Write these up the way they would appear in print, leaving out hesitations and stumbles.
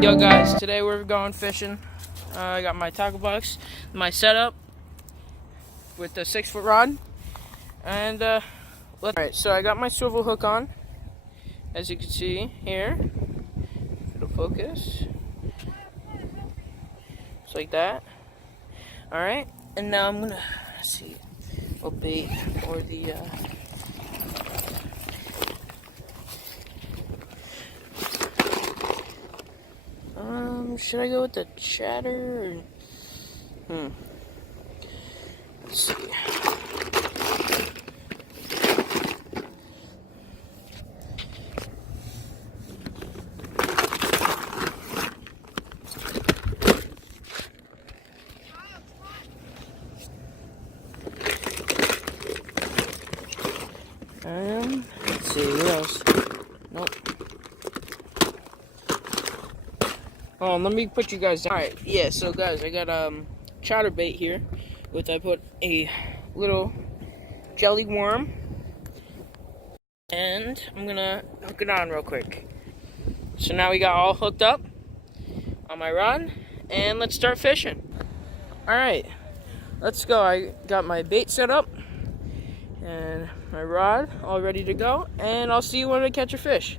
Yo guys, today we're going fishing. I got my tackle box, my setup with the 6-foot rod, and alright, so I got my swivel hook on, as you can see here. It'll focus, just like that. Alright, and now I'm gonna see what bait or the should I go with the chatter or let's see. Let's see, what else? Nope. Oh, let me put you guys down. Alright, yeah, so guys, I got chatterbait here, which I put a little jelly worm, and I'm gonna hook it on real quick. So now we got all hooked up on my rod, and let's start fishing. Alright, let's go. I got my bait set up and my rod all ready to go, and I'll see you when I catch a fish.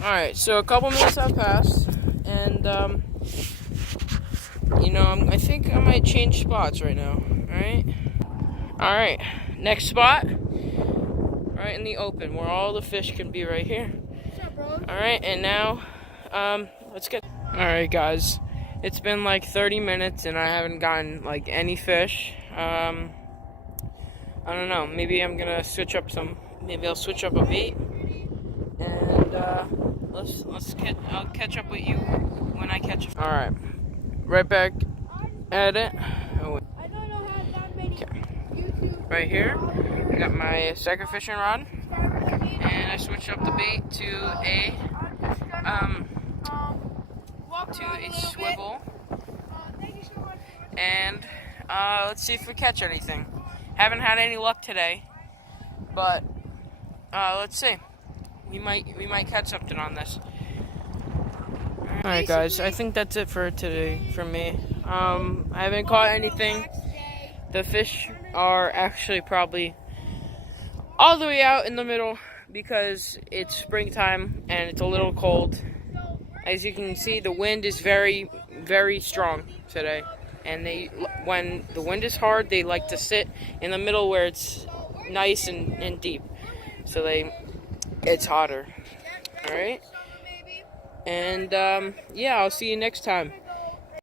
Alright, so a couple minutes have passed, and you know, I think I might change spots right now. Alright, next spot, right in the open where all the fish can be, right here. What's up, bro? Alright, and now let's get. Alright guys, it's been like 30 minutes and I haven't gotten like any fish. I don't know, maybe I'm gonna switch up maybe I'll switch up a bait, and I'll catch up with you when I catch it. Alright, right back at it. Oh, I don't know how that many YouTube. right here, I got my second fishing rod, and I switched up the bait to a swivel, and let's see if we catch anything. Haven't had any luck today, but let's see. We might catch something on this. Alright guys, I think that's it for today from me. I haven't caught anything. The fish are actually probably all the way out in the middle because it's springtime and it's a little cold. As you can see, the wind is very, very strong today. And when the wind is hard, they like to sit in the middle where it's nice and deep. So it's hotter. Alright? And yeah, I'll see you next time.